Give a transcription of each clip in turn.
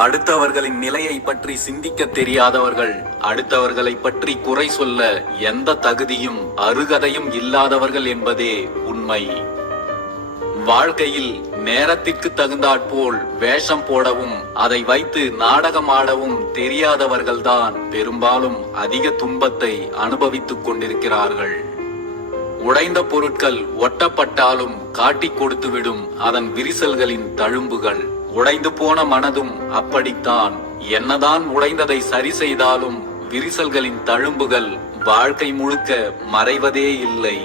அடுத்தவர்களின் நிலையை பற்றி சிந்திக்க தெரியாதவர்கள், அடுத்தவர்களை பற்றி குறை சொல்ல எந்த தகுதியும் அருகதையும் இல்லாதவர்கள் என்பதே உண்மை. வாழ்க்கையில் நேரத்திற்கு தகுந்தாற்போல் வேஷம் போடவும் அதை வைத்து நாடகம் ஆடவும் தெரியாதவர்கள்தான் பெரும்பாலும் அதிக துன்பத்தை அனுபவித்துக் கொண்டிருக்கிறார்கள். உடைந்த பொருட்கள் ஒட்டப்பட்டாலும் காட்டிக் கொடுத்துவிடும் அதன் விரிசல்களின் தழும்புகள். உடைந்து போன மனதும் அப்படித்தான். என்னதான் உடைந்ததை சரி செய்தாலும் விரிசல்களின் தழும்புகள் வாழ்க்கை முழுக்க மறைவதே இல்லை.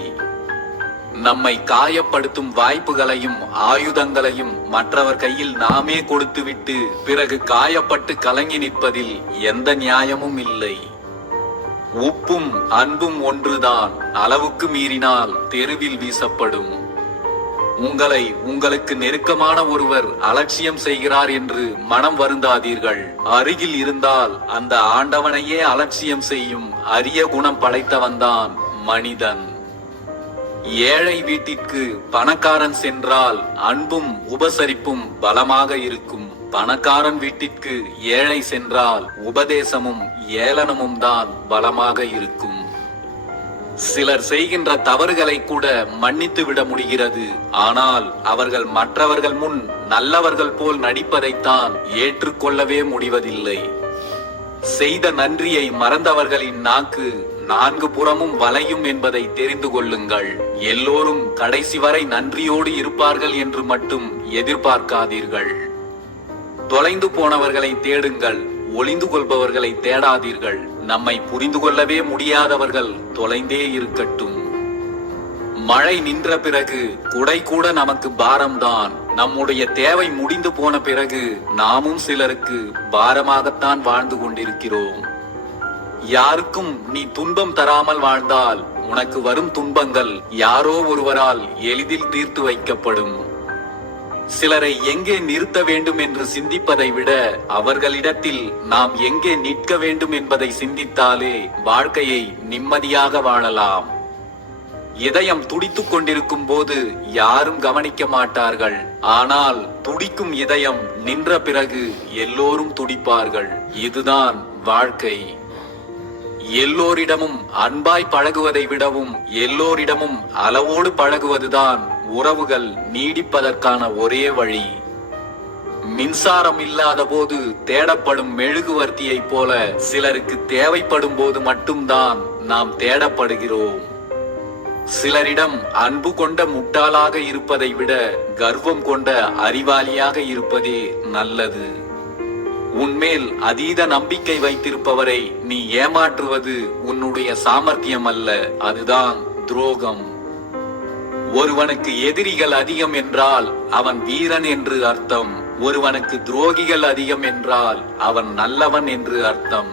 நம்மை காயப்படுத்தும் வாய்ப்புகளையும் ஆயுதங்களையும் மற்றவர் கையில் நாமே கொடுத்துவிட்டு பிறகு காயப்பட்டு கலங்கி நிற்பதில் எந்த நியாயமும் இல்லை. உப்பும் அன்பும் ஒன்றுதான், அளவுக்கு மீறினால் தெருவில் வீசப்படும். உங்களை உங்களுக்கு நெருக்கமான ஒருவர் அலட்சியம் செய்கிறார் என்று மனம் வருந்தாதீர்கள். அருகில் இருந்தால் அந்த ஆண்டவனையே அலட்சியம் செய்யும் அரிய குணம் படைத்தவன்தான் மனிதன். ஏழை வீட்டிற்கு பணக்காரன் சென்றால் அன்பும் உபசரிப்பும் பலமாக இருக்கும். பணக்காரன் வீட்டிற்கு ஏழை சென்றால் உபதேசமும் ஏளனமும் தான் பலமாக இருக்கும். சிலர் செய்கின்ற தவறுகளை கூட மன்னித்து விட முடிகிறது. ஆனால் அவர்கள் மற்றவர்கள் முன் நல்லவர்கள் போல் நடிப்பதைத்தான் ஏற்றுக்கொள்ளவே முடிவதில்லை. செய்த நன்றியை மறந்தவர்களின் நாக்கு நான்கு புறமும் வளையும் என்பதை தெரிந்து கொள்ளுங்கள். எல்லோரும் கடைசி வரை நன்றியோடு இருப்பார்கள் என்று மட்டும் எதிர்பார்க்காதீர்கள். தொலைந்து போனவர்களை தேடுங்கள், ஒளிந்து கொள்பவர்களை தேடாதீர்கள். நம்மை புரிந்து கொள்ளவே முடியாதவர்கள் தொலைந்தே இருக்கட்டும். மழை நின்ற பிறகு குடை கூட நமக்கு பாரம்தான். நம்முடைய தேவை முடிந்து போன பிறகு நாமும் சிலருக்கு பாரமாகத்தான் வாழ்ந்து கொண்டிருக்கிறோம். யாருக்கும் நீ துன்பம் தராமல் வாழ்ந்தால் உனக்கு வரும் துன்பங்கள் யாரோ ஒருவரால் எளிதில் தீர்த்து வைக்கப்படும். சிலரை எங்கே நிறுத்த வேண்டும் என்று சிந்திப்பதை விட அவர்களிடத்தில் நாம் எங்கே நிற்க வேண்டும் என்பதை சிந்தித்தாலே வாழ்க்கையை நிம்மதியாக வாழலாம். இதயம் துடித்துக் கொண்டிருக்கும் போது யாரும் கவனிக்க மாட்டார்கள். ஆனால் துடிக்கும் இதயம் நின்ற பிறகு எல்லோரும் துடிப்பார்கள். இதுதான் வாழ்க்கை. எல்லோரிடமும் அன்பாய் பழகுவதை விடவும் எல்லோரிடமும் அளவோடு பழகுவதுதான் உறவுகள் நீடிப்பதற்கான ஒரே வழி. மின்சாரம் இல்லாத போது தேடப்படும் மெழுகுவர்த்தியை போல சிலருக்கு தேவைப்படும் போது மட்டும்தான் நாம் தேடப்படுகிறோம். சிலரிடம் அன்பு கொண்ட முட்டாளாக இருப்பதை விட கர்வம் கொண்ட அறிவாளியாக இருப்பதே நல்லது. உன்மேல் அதீத நம்பிக்கை வைத்திருப்பவரை நீ ஏமாற்றுவது உன்னுடைய சாமர்த்தியம் அல்ல, அதுதான் துரோகம். ஒருவனுக்கு எதிரிகள் அதிகம் என்றால் அவன் வீரன் என்று அர்த்தம். ஒருவனுக்கு துரோகிகள் அதிகம் என்றால் அவன் நல்லவன் என்று அர்த்தம்.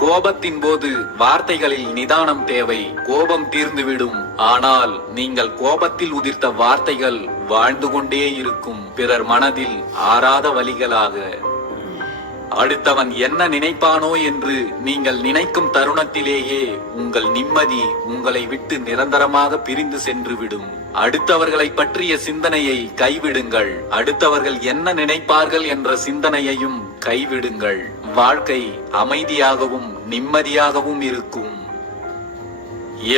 கோபத்தின் போது வார்த்தைகளில் நிதானம் தேவை. கோபம் தீர்ந்துவிடும். ஆனால் நீங்கள் கோபத்தில் உதிர்த்த வார்த்தைகள் வாழ்ந்து கொண்டே இருக்கும், பிறர் மனதில் ஆறாத வலிகளாக. அடுத்தவன் என்ன நினைப்பானோ என்று நீங்கள் நினைக்கும் தருணத்திலேயே உங்கள் நிம்மதி உங்களை விட்டு நிரந்தரமாக பிரிந்து சென்று விடும். அடுத்தவர்களை பற்றிய சிந்தனையை கைவிடுங்கள். அடுத்தவர்கள் என்ன நினைப்பார்கள் என்ற சிந்தனையையும் கைவிடுங்கள். வாழ்க்கை அமைதியாகவும் நிம்மதியாகவும் இருக்கும்.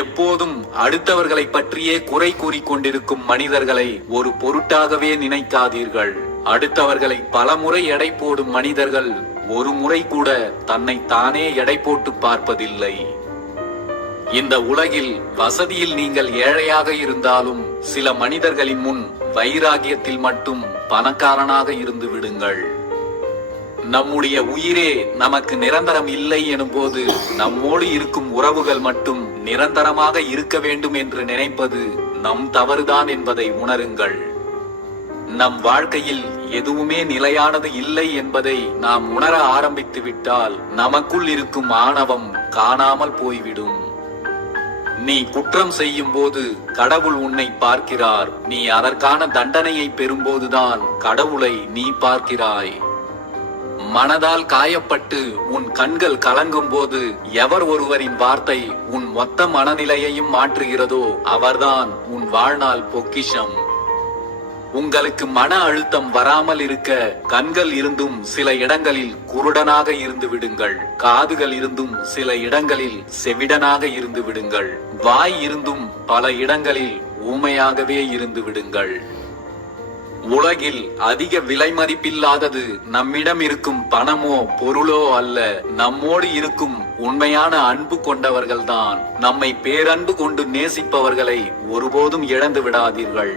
எப்போதும் அடுத்தவர்களை பற்றியே குறை கூறிக்கொண்டிருக்கும் மனிதர்களை ஒரு பொருட்டாகவே நினைக்காதீர்கள். அடுத்தவர்களை பலமுறை எடை போடும் மனிதர்கள் ஒரு முறை கூட தன்னை தானே எடை போட்டு பார்ப்பதில்லை. இந்த உலகில் வசதியில் நீங்கள் ஏழையாக இருந்தாலும் சில மனிதர்களின் முன் வைராகியத்தில் மட்டும் பணக்காரனாக இருந்து விடுங்கள். நம்முடைய உயிரே நமக்கு நிரந்தரம் இல்லை எனும் போது நம்மோடு இருக்கும் உறவுகள் மட்டும் நிரந்தரமாக இருக்க வேண்டும் என்று நினைப்பது நம் தவறுதான் என்பதை உணருங்கள். நம் வாழ்க்கையில் எதுவுமே நிலையானது இல்லை என்பதை நாம் உணர ஆரம்பித்து விட்டால் நமக்குள் இருக்கும் ஆணவம் காணாமல் போய்விடும். நீ குற்றம் செய்யும் போது கடவுள் உன்னை பார்க்கிறார். நீ அதற்கான தண்டனையை பெறும்போதுதான் கடவுளை நீ பார்க்கிறாய். மனதால் காயப்பட்டு உன் கண்கள் கலங்கும் போது எவர் ஒருவரின் வார்த்தை உன் மொத்த மனநிலையையும் மாற்றுகிறதோ அவர்தான் உன் வாழ்நாள் பொக்கிஷம். உங்களுக்கு மன அழுத்தம் வராமல் இருக்க கண்கள் இருந்தும் சில இடங்களில் குருடனாக இருந்து விடுங்கள். காதுகள் இருந்தும் சில இடங்களில் செவிடனாக இருந்து விடுங்கள். வாய் இருந்தும் பல இடங்களில் ஊமையாகவே இருந்து விடுங்கள். உலகில் அதிக விலை மதிப்பில்லாதது நம்மிடம் இருக்கும் பணமோ பொருளோ அல்ல, நம்மோடு இருக்கும் உண்மையான அன்பு கொண்டவர்கள்தான். நம்மை பேரன்பு கொண்டு நேசிப்பவர்களை ஒருபோதும் இழந்து விடாதீர்கள்.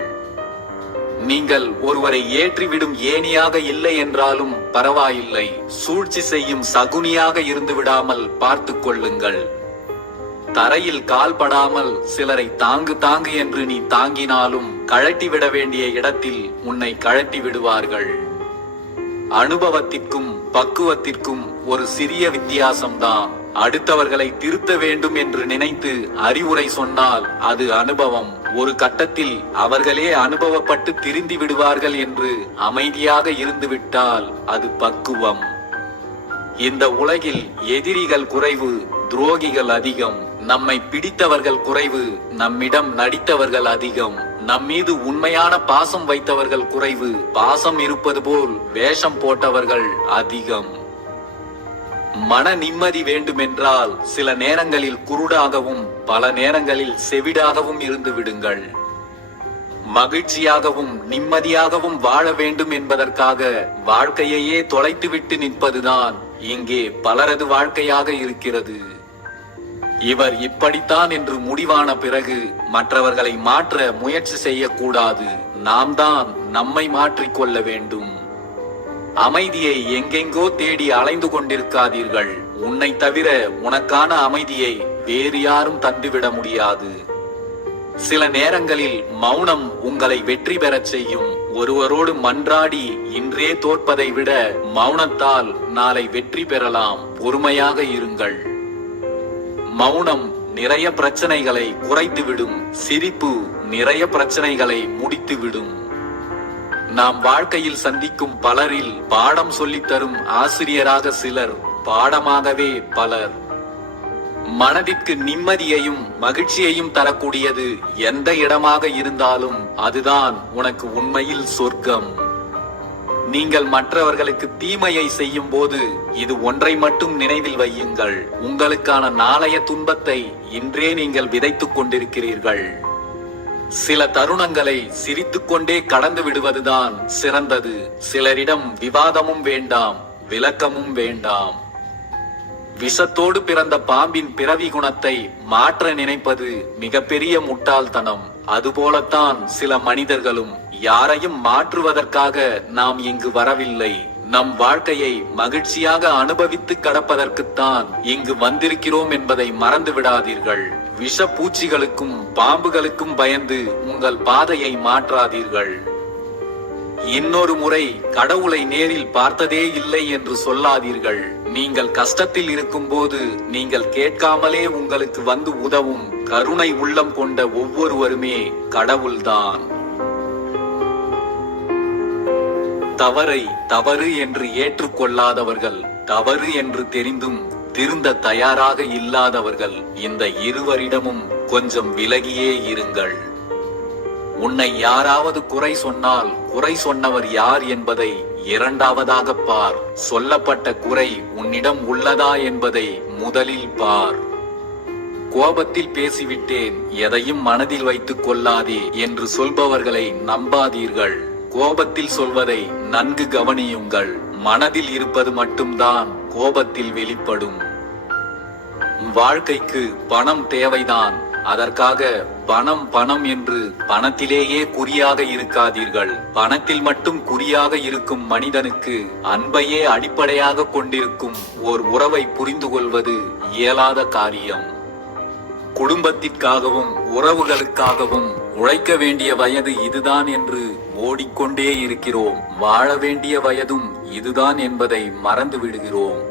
நீங்கள் ஒருவரை ஏற்றிவிடும் ஏணியாக இல்லை என்றாலும் பரவாயில்லை, சூழ்ச்சி செய்யும் சகுனியாக இருந்து விடாமல் பார்த்து கொள்ளுங்கள். தரையில் கால் படாமல் சிலரை தாங்கு தாங்கு என்று நீ தாங்கினாலும் கழட்டி விட வேண்டிய இடத்தில் உன்னை கழட்டி விடுவார்கள். அனுபவத்திற்கும் பக்குவத்திற்கும் ஒரு சிறிய வித்தியாசம்தான். அடுத்தவர்களை திருத்த வேண்டும் என்று நினைத்து அறிவுரை சொன்னால் அது அனுபவம். ஒரு கட்டத்தில் அவர்களே அனுபவப்பட்டு திருந்தி விடுவார்கள் என்று அமைதியாக இருந்துவிட்டால் அது பக்குவம். இந்த உலகில் எதிரிகள் குறைவு, துரோகிகள் அதிகம். நம்மை பிடித்தவர்கள் குறைவு, நம்மிடம் நடித்தவர்கள் அதிகம். நம்மீது உண்மையான பாசம் வைத்தவர்கள் குறைவு, பாசம் இருப்பது போல் வேஷம் போட்டவர்கள் அதிகம். மன நிம்மதி வேண்டுமென்றால் சில நேரங்களில் குருடாகவும் பல நேரங்களில் செவிடாகவும் இருந்து விடுங்கள். மகிழ்ச்சியாகவும் நிம்மதியாகவும் வாழ வேண்டும் என்பதற்காக வாழ்க்கையையே தொலைத்துவிட்டு நிற்பதுதான் இங்கே பலரது வாழ்க்கையாக இருக்கிறது. இவர் இப்படித்தான் என்று முடிவான பிறகு மற்றவர்களை மாற்ற முயற்சி செய்யக்கூடாது. நாம் தான் நம்மை மாற்றிக்கொள்ள வேண்டும். அமைதியை எங்கெங்கோ தேடி அலைந்து கொண்டிருக்காதீர்கள். உன்னை தவிர உனக்கான அமைதியை வேறு யாரும் தந்துவிட முடியாது. சில நேரங்களில் மௌனம் உங்களை வெற்றி பெறச் செய்யும். ஒருவரோடு மன்றாடி இன்றே தோற்பதை விட மௌனத்தால் நாளை வெற்றி பெறலாம். பொறுமையாக இருங்கள். மௌனம் நிறைய பிரச்சனைகளை குறைத்துவிடும். சிரிப்பு நிறைய பிரச்சனைகளை முடித்துவிடும். நாம் வாழ்க்கையில் சந்திக்கும் பலரில் பாடம் சொல்லித் தரும் ஆசிரியராக சிலர், பாடமாகவே பலர். மனதிற்கு நிம்மதியையும் மகிழ்ச்சியையும் தரக்கூடியது எந்த இடமாக இருந்தாலும் அதுதான் உனக்கு உண்மையில் சொர்க்கம். நீங்கள் மற்றவர்களுக்கு தீமையை செய்யும் போது இது ஒன்றை மட்டும் நினைவில் வையுங்கள். உங்களுக்கான நாளைய துன்பத்தை இன்றே நீங்கள் விதைத்துக் கொண்டிருக்கிறீர்கள். சில தருணங்களை சிரித்துக்கொண்டே கடந்து விடுவதுதான் சிறந்தது. சிலரிடம் விவாதமும் வேண்டாம், விளக்கமும் வேண்டாம். விஷத்தோடு பிறந்த பாம்பின் பிறவி குணத்தை மாற்ற நினைப்பது மிகப்பெரிய முட்டாள்தனம். அதுபோலத்தான் சில மனிதர்களும். யாரையும் மாற்றுவதற்காக நாம் இங்கு வரவில்லை. நம் வாழ்க்கையை மகிழ்ச்சியாக அனுபவித்து கடப்பதற்குத்தான் இங்கு வந்திருக்கிறோம் என்பதை மறந்து விடாதீர்கள். விஷ பூச்சிகளுக்கும் பாம்புகளுக்கும் பயந்து உங்கள் பாதையை மாற்றாதீர்கள். இன்னொரு முறை கடவுளை நேரில் பார்த்ததே இல்லை என்று சொல்லாதீர்கள். நீங்கள் கஷ்டத்தில் இருக்கும் போது நீங்கள் கேட்காமலே உங்களுக்கு வந்து உதவும் கருணை உள்ளம் கொண்ட ஒவ்வொருவருமே கடவுள்தான். தவறை தவறு என்று ஏற்றுக்கொள்ளாதவர்கள், தவறு என்று தெரிந்தும் திருந்த தயாராக இல்லாதவர்கள், இந்த இருவரிடமும் கொஞ்சம் விலகியே இருங்கள். உன்னை யாராவது குறை சொன்னால் குறை சொன்னவர் யார் என்பதை இரண்டாவதாக பார். சொல்லப்பட்ட குறை உன்னிடம் உள்ளதா என்பதை முதலில் பார். கோபத்தில் பேசிவிட்டேன், எதையும் மனதில் வைத்துக் கொள்ளாதே என்று சொல்பவர்களை நம்பாதீர்கள். கோபத்தில் சொல்வதை நன்கு கவனியுங்கள். மனதில் இருப்பது மட்டும்தான் கோபத்தில் வெளிப்படும். வாழ்க்கைக்கு பணம் தேவைதான். அதற்காக பணம் பணம் என்று பணத்திலேயே குறியாக இருக்காதீர்கள். பணத்தில் மட்டும் குறியாக இருக்கும் மனிதனுக்கு அன்பையே அடிப்படையாக கொண்டிருக்கும் ஓர் உறவை புரிந்து கொள்வது இயலாத காரியம். குடும்பத்திற்காகவும் உறவுகளுக்காகவும் உழைக்க வேண்டிய வயது இதுதான் என்று ஓடிக்கொண்டே இருக்கிறோம். வாழ வேண்டிய வயதும் இதுதான் என்பதை மறந்து விடுகிறோம்.